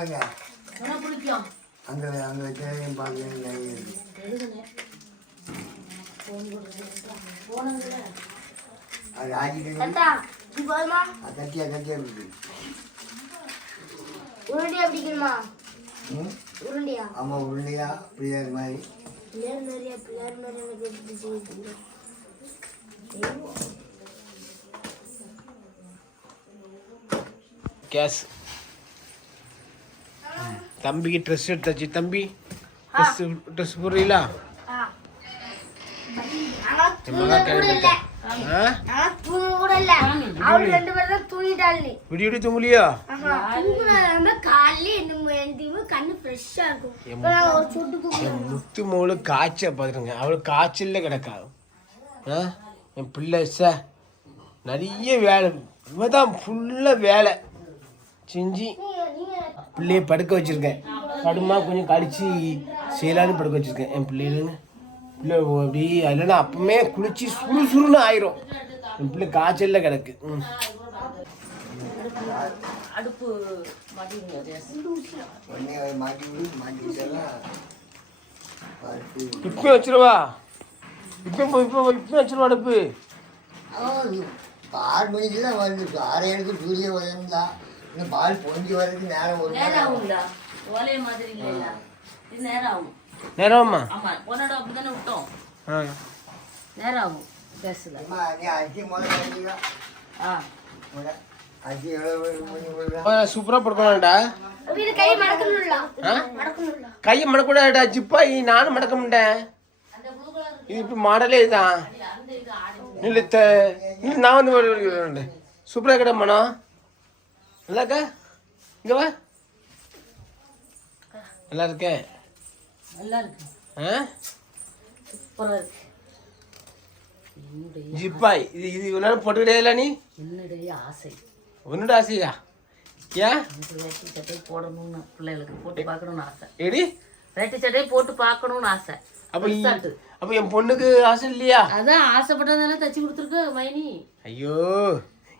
பிடிக்கும். அங்கே அங்கே தேவையும் பார்க்க நிறைய இருக்கு எழுதுனே ஃபோன் போட்டு போனதுல அது ஆக்கிட்டு கட்டியா கட்டியா இருக்கு உருண்டையா பிடிக்கணுமா? உருண்டையா? ஆமாம் உருளையா பிள்ளையார் மாதிரி. பிள்ளையார் மாதிரியா பிள்ளையார் மாதிரி எனக்கு எப்படி செய்யுது கேஸ். தம்பிக்கு ட்ரெஸ் எடுத்தாச்சு. தம்பி ட்ரெஸ் ட்ரெஸ் போடுறீங்களா? ஆனா என் மகா கிளம்பிட்டா ஆ? ஆனா தூங்க கூட இல்ல. அவரு ரெண்டு பேரும் தான் தூங்கிட்டாள் விடி விடி தூங்கலையா? முத்து மோளு காய்ச்சல் பார்த்துருங்க. அவளுக்கு காய்ச்சல்ல கிடக்கா ஆ? என் பிள்ளை ச நிறைய வேலை. இவ தான் ஃபுல்லாக வேலை. செஞ்சு. பிள்ளைய படுக்க வச்சிருக்கேன். கடுமா கொஞ்சம் கடிச்சு செய்யலான்னு படுக்க வச்சிருக்கேன். என் பிள்ளைகளுன்னு பிள்ளை அப்படி இல்லைன்னா அப்பவுமே குளிச்சு சுறு சுறுன்னு ஆயிரும். என் பிள்ளை காய்ச்சல்ல கிடக்கு. ம். அடுப்பு இப்போ வச்சிருவா. இப்போ இப்போ இப்போ வச்சிருவா அடுப்பு. ஆறு மணிக்கு தான் வந்துருக்கு. ஆறு எனக்கு சூரிய உதயம் தான். இன்னும் பால் பொங்கி வரதுக்கு நேரம் ஒரு நேரம் ஆகும்ல ஓலைய மாதிரி இல்லைல்ல இது நேரம்? ஆகும் நேரம்மா ஆமா போனோட அப்படிதானே விட்டோம். நேரம் ஆகும் கேஸ்ல அம்மா நீ அரிசி முதல்ல ஆ. அரிசி படுக்கணும்டா. கை மடக்கணும்ல? மடக்கூடாடா ஜிப்பா. நானும் மடக்க மாட்டேன். இது இப்போ மாடலே இதுதான் இல்லை த இல்லை நான் வந்து. சூப்பராக கடை மனம் நல்லாக்கா இங்கே வா. நல்லா இருக்கேன் நல்லா இருக்கு ஆ? சூப்பரா இருக்கு என்னுடைய ஜிப்பா இது இது இவ்வளோ நேரம் போட்டு கிடையாதுல நீ? என்னுடைய ஆசை. உன்னோட ஆசையா? ஏன் வேட்டி சட்டை போடணும்னு பிள்ளைகளுக்கு போட்டு பார்க்கணும்னு ஆசை. ஏடி வேட்டி சட்டை போட்டு பார்க்கணும்னு ஆசை. அப்போ. அப்போ என் பொண்ணுக்கு ஆசை இல்லையா? அதான் ஆசைப்பட்டதானே தச்சு கொடுத்துருக்கு மைனி. ஐயோ.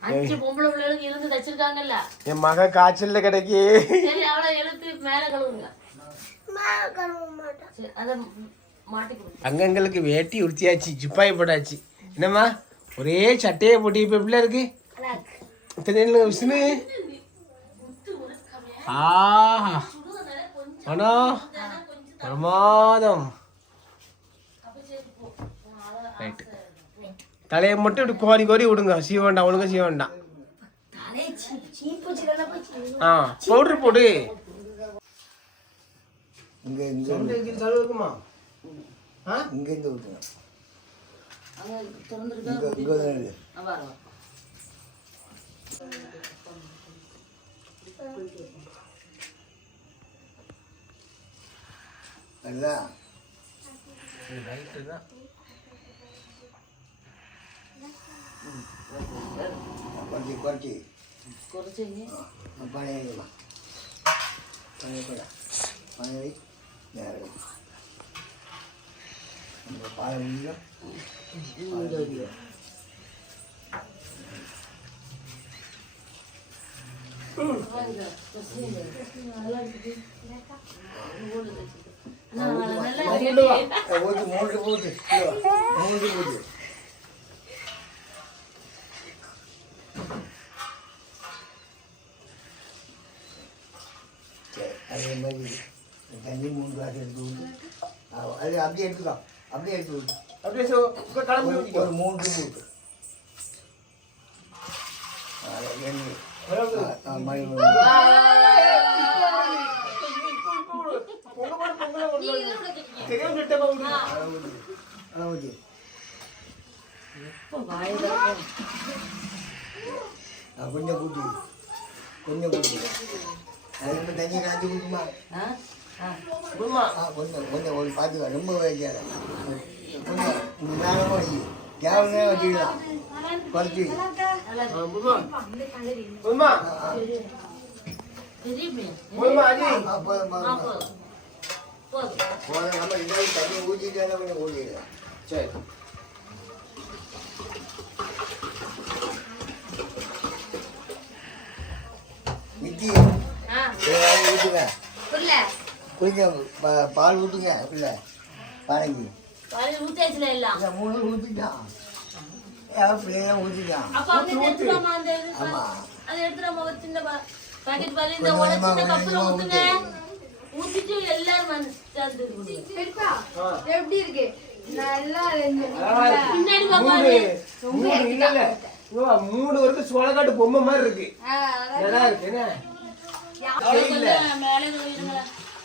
அஞ்சு பொம்பளை பிள்ளைகளுக்கு இருந்து தச்சிருக்காங்கல்ல என் மக காய்ச்சல்ல கிடைக்கே சரி அவளை எழுத்து மேல கழுவுங்க கழுவ மாட்டேன் சரி அதை மாட்டி கொடுங்க அங்கங்களுக்கு வேட்டி உடுத்தியாச்சு ஜிப்பாய் போட்டாச்சு என்னம்மா ஒரே சட்டையை போட்டு இப்போ எப்படிலாம் இருக்கு தெரியும் விஷ்ணு ஆஹா அண்ணா பிரமாதம் ரைட்டு தலையை மட்டும் இப்படி கோரி கோரி விடுங்க. சீவ வேண்டாம் ஒழுங்கா சீவ வேண்டாம். ஆ பவுடர் போடு. இங்கே இங்கே இருக்குமா ஆ? இங்கேருந்து ஊற்றுங்க அங்க திறந்துருக்கா இங்கே இங்கே தான் இருக்கு வர நல்லா ரைட்டு தான் குறைச்சி குறைச்சி குறைச்சிங்க பழையமா பழைய கூட பழைய நேரம் இந்த பாலம் போட்டு மூன்று போட்டு மூன்று போட்டு சரி அதே மாதிரி தண்ணி மூணு கிளாஸ் எடுத்து விட்டு ஆ, அது அப்படியே எடுத்துக்கோ அப்படியே எடுத்து அப்படியே சோ இப்ப கிளம்பி ஒரு- மூன்று போட்டு கொஞ்சம் கூட்டி கொஞ்சம் கூட்டி தண்ணி காய்ச்சி ஊற்றுமா ஆ ஆ கொஞ்சம் கொஞ்சம் ஒரு ரொம்ப வைக்காத கொஞ்சம் நேரமாக வை கேவல் வச்சுக்கலாம் குறைச்சி ஆ, விடுமா. அஜி. போதும் போதும் போதும் நம்ம இந்த தண்ணி ஊற்றிட்டு கொஞ்சம் ஊற்றிக்கலாம் சரி மித்தி புரியல குடிங்க பா- பால் ஊற்றுங்க இல்லை பானைக்கு ஊத்தாச்சுல எல்லாம். மூணு ஊற்றிட்டான் பிள்ளைங்க ஊற்றிட்டான் அப்ப அப்படியே எடுத்துடாமா அந்த இது? பாரு. ஆமா. அதை எடுத்துடாமா சின்ன பாக்கெட் பாரு இந்த சின்ன கப்புல ஊத்திட்டு எல்லாரும் எப்படி இருக்கு? நல்லா மூணு. வரைக்கும் சோளக்காட்டு பொம்மை மாதிரி இருக்கு. நல்லா இருக்கு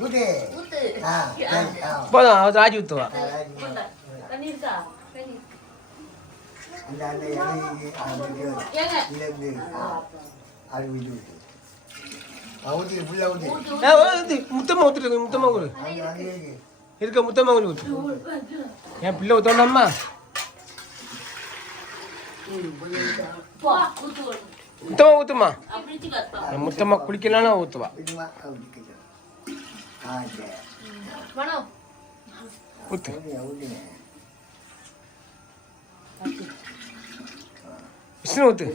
ஊத்து ஆ போதும் அவ ராஜி ஊத்துவா. தண்ணி இருக்கா அந்த அந்த இலைக்கு அது ஊத்து ஏ, ஊத்து. முத்தமா ஊத்துட்டு முத்தமா ஊரு அங்கே அங்கே இருக்கு இருக்க முத்தமா கொஞ்சம் ஊத்து என் பிள்ளை ஊத்தோண்டாமா போ ஊத்து கொடு. முத்தமா ஊத்துமா முத்தமா குளிக்கலாம் ஊத்துவா ஊத்து. விஷ்ணு ஊத்து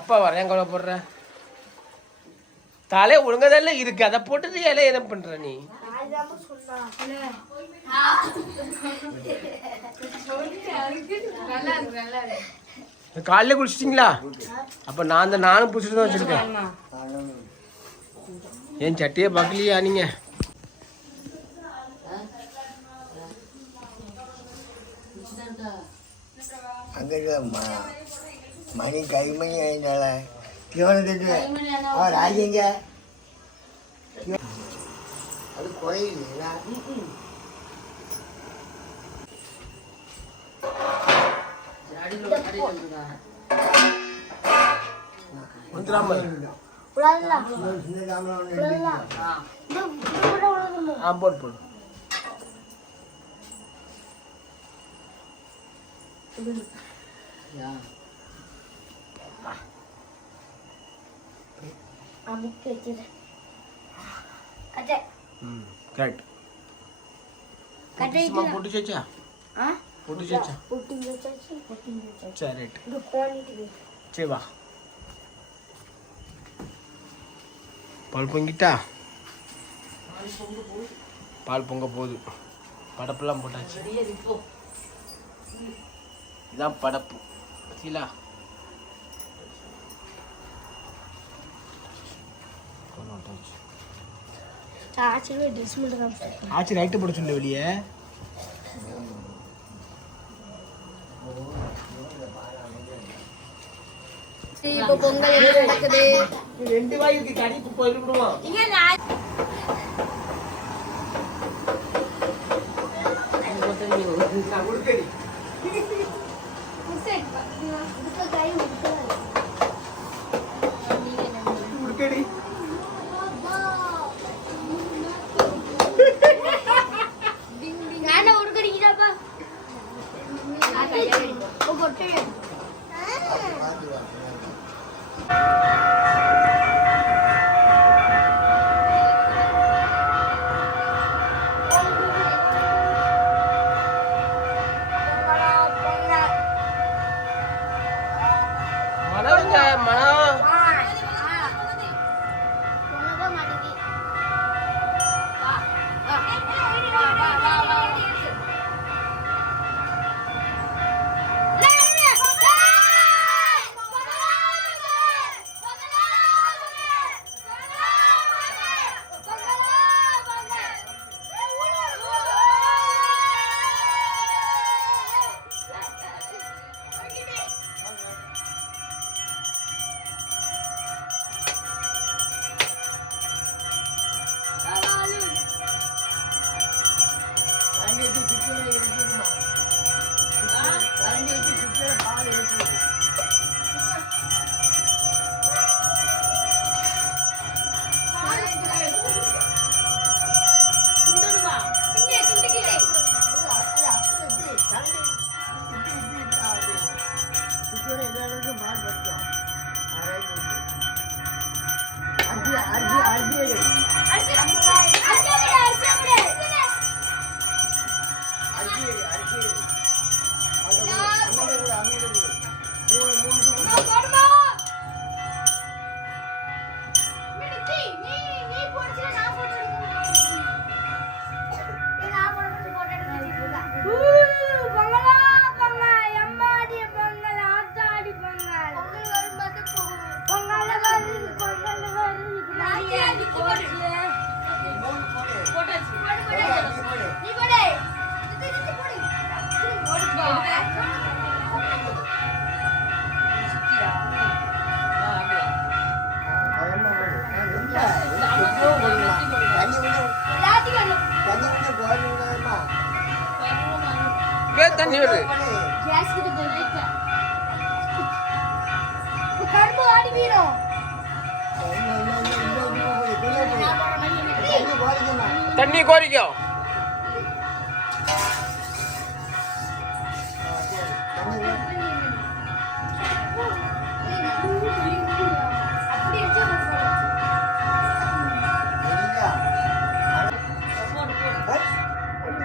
அப்பா வரேன் கொலை போடுற? தலை ஒழுங்கதால இருக்கு. அதை போட்டுட்டு இலைய என்ன பண்ற நீ. காலைல காலையில குளிச்சிட்டிங்களா? அப்ப நான் தான் நானும் பிடிச்சிட்டு தான் வச்சிருக்கேன். என் சட்டியே பார்க்கலையா நீங்க? அங்கே ம மணி கைமணி ஆயினால. இவனுக்கு ஆ ராஜிங்க தாமரை ஒன்று இருக்கு. ஆ போடு போடு அமுக்கி வச்சிருக்கேன் அச்சே ம் கரெக்ட் போட்டு சேச்சா? ஆ? போட்டு சேச்சா? புட்டிங் வச்சாச்சு புட்டிங் வச்சாச்சு சரி ரைட் இது கோணிட்டு சரி வா. பால் பொங்கிட்டா? பால் பொங்க போகுது. படப்பெல்லாம் போட்டாச்சு. இதான் படப்பு. சீலா. ஆக்சுவலி ட்ரெஸ் மட்டும் தான் ஆச்சு ரைட்டு போட சொல்லு வெளியே. இப்போ பொங்கல் எப்படி நடக்குது? ரெண்டு வாய் இருக்கு கடைக்கு போயிடுவோம் இங்க நான் Okay. தண்ணி போடுங்கம்மா. தண்ணி கோரிக்கோ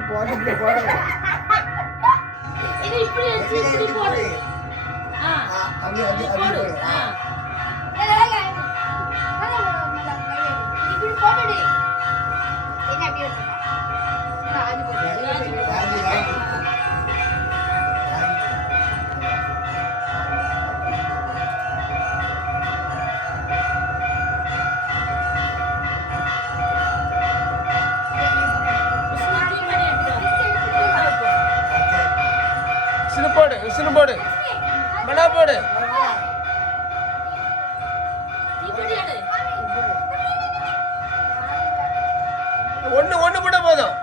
போடு. போடு இப்படி போடு, இப்படி போடு. இது இப்படி வச்சு இப்படி போடு ஆ ஆ, அப்படி, அப்படி, அப்படி போடு போடு. ஆ விசிறு போடு விசிறு போடு. மனா போடு. ஒன்று ஒன்று போட போதும்.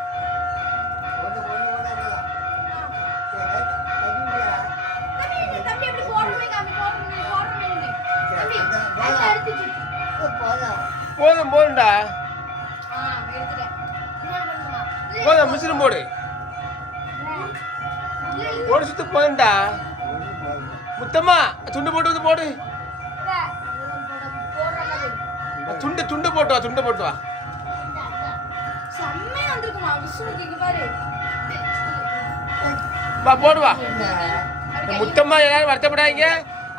போதும். போதும்டா. போதும் விசிறு போடு. போடு சுத்து போதும்டா. முத்தம்மா துண்டு போட்டு வந்து போடு. துண்டு துண்டு போட்டு வா துண்டு போட்டு வா. செம்மையா வந்திருக்குமா விஷ்ணுக்கு இங்க பாரு. வா போடு வா. என்ன? இந்த முத்தம்மா எல்லாரும் வருத்தப்படாதீங்க.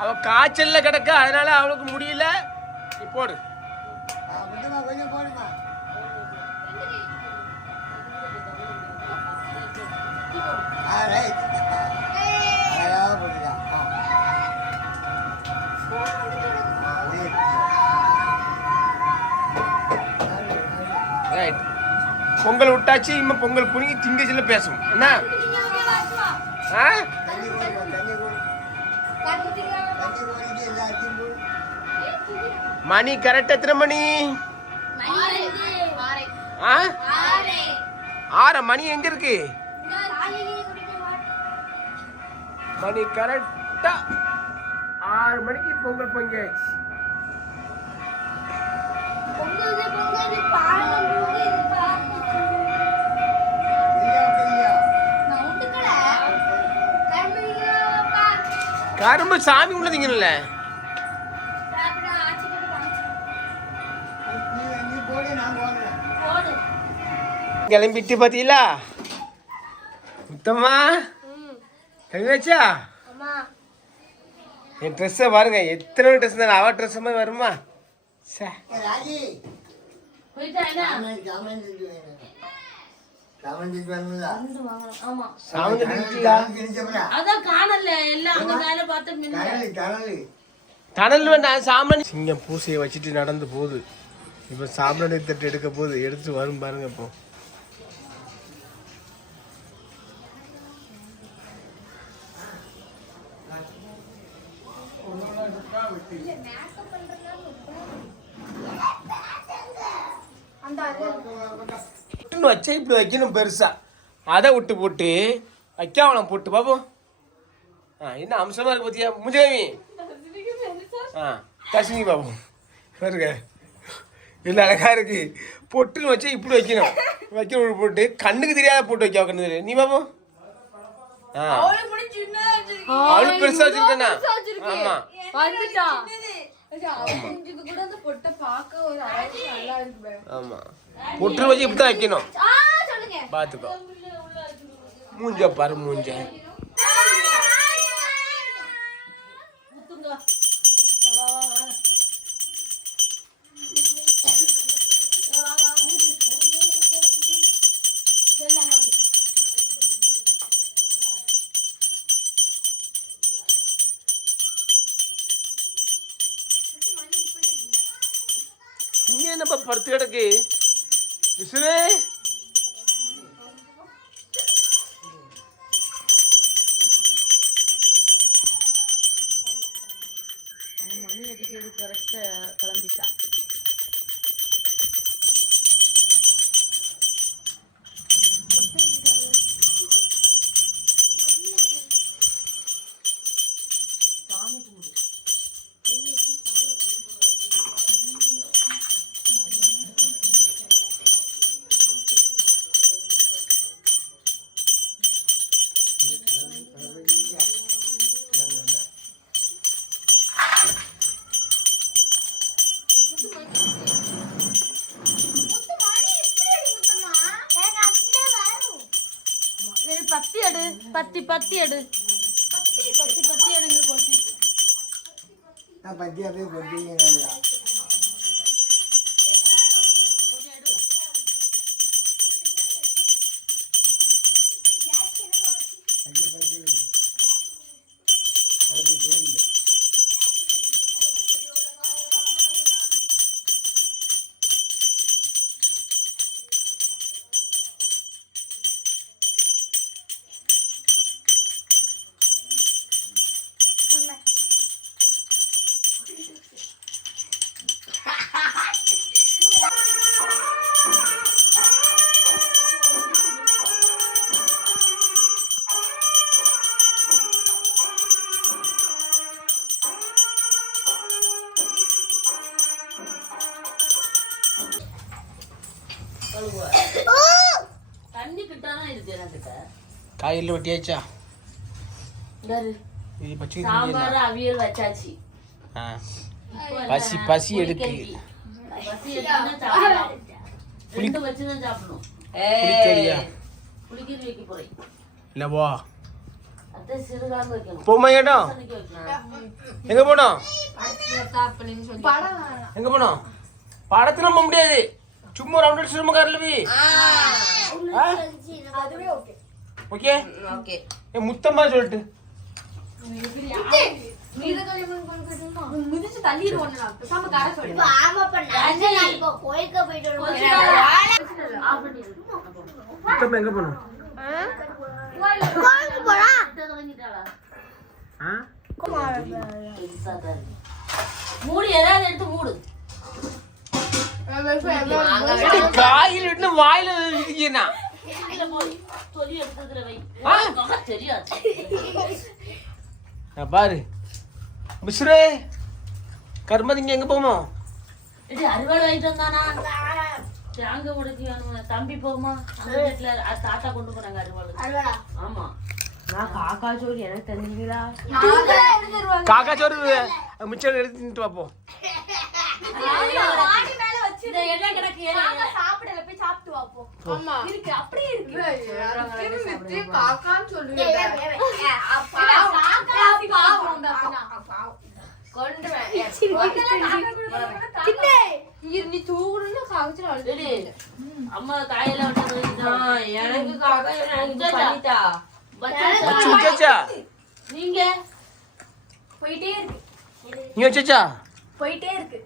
அவ காய்ச்சல்ல கிடக்க அதனால அவளுக்கு முடியல. நீ போடு. ஆ, கொஞ்சமா, பொங்கல் விட்டாச்சு இம்ம பொங்கல் புனிங்கி திங்கச்சில பேசும் என்ன? ஆ? மணி கரெக்ட் எத்தனை மணி? ஆ? ஆற மணி எங்க இருக்கு? மணி கரெக்டா ஆறு மணிக்கு பொங்கல் பொங்கியாச்சு. பெரியா, கரும்பு சாமி உள்ளதுங்கல்ல. நீ நீ போடு நான் போடுறேன் கிளம்பிட்டு பாத்தீங்களா? முத்தம்மா கவியாச்சா என் ட்ரெஸ்ஸை பாருங்க எத்தனை ட்ரெஸ் தான் அவ ட்ரெஸ் மாதிரி வருமா? சே ஏய், ராஜி போயிட்டா என்ன காமன் காமன் செஞ்சு வேணும் காமன் செஞ்சு வேணுங்களா ஆமா. சாமி கிட்டா கிடைச்சப்படா அதான் காணல எல்லாம் அங்க மேல பார்த்து மின்ன. கடலு கடலு டனல் வேண்டாம் சாம்பிராணி சிங்கம் பூசையை வச்சுட்டு நடந்து போகுது. இப்போ சாம்பிராணி தட்டு எடுக்க போகுது. எடுத்து வரும் பாருங்க இப்போ. விட்டுன்னு வச்சா இப்படி வைக்கணும் பெருசா. அதை விட்டு போட்டு வைக்காவளம் போட்டு பாப்போம் ஆ என்ன அம்சமா இருக்கு பாத்தியா? முஜேவி ஆ தர்ஷினி பாப்போம் பாருங்க. இல்லை அழகா இருக்கு. பொட்டுன்னு வச்சா இப்படி வைக்கணும். வைக்கணும் போட்டு கண்ணுக்கு தெரியாத போட்டு வைக்க வைக்கணும் நீ பாப்போம் ஆ. அவளுக்கு பெருசா வச்சிருக்கேனா ஆமா. வந்துட்டா. ஆமா பொட்டு வச்சு இப்படி தான் வைக்கணும் பார்த்துக்கோ மூஞ்ச பாரு மூஞ்ச இங்க என்னப்பா படுத்து പത്തി പത്തി എട്. പത്തി പത്തി പത്തി എടുങ്ങ് കൊടുത്തി പത്തി അത് കൊടുത്തില്ല காயில் வெட்டியாச்சா இது பச்சை சாம்பார் அவியல் வச்சாச்சு ஆ இப்போ என்ன? பசி பசி எடுக்கு சாப்பிடலாம் ரெண்டு வச்சுதான் சாப்பிடணும் புளிக்கறியா புளிக்கறி வைக்க போறேன் இல்லவா போமா கேட்டோம் எங்க போனோம். எங்க போனோம் போக முடியாது சும்மா ரவுண்ட் அடிச்சு சும்மா கார்ல போய் அதுவே ஓகே? ஓகே. ஏ முத்தமா சொல்லிட்டு. எங்க போனோம். மூடு ஏதாவது எடுத்து மூடு. காயில் விட்டு வாயில பாரு. மிஸ்ரே கர்மதிங்க எங்க போமோ இது அறுவாள் வாங்கிட்டு வந்தானா? தேங்க உடைக்கு தம்பி போகுமா? அந்த வீட்டுல அ- தாத்தா கொண்டு போனாங்க அறுவாள் ஆமா. நான் காக்கா சோறு எனக்கு தெரிஞ்சுங்களா காக்கா சோறு மிச்சம் எடுத்து தின்னுட்டு வாப்போம் இந்த எண்ணெய் கிடக்கு ஏறு, ஏறு. சாப்பிடல போய் சாப்பிட்டு வாப்போம் இருக்கு அப்படியே இருக்கு. காக்கான்னு சொல்லுவீங்க பாவம். அம்மா வைக்கிட்டான். எனக்கு காக்கா பண்ணிட்டா? வச்சு நீங்க? போயிட்டே இருக்கு. நீ போயிட்டே இருக்கு.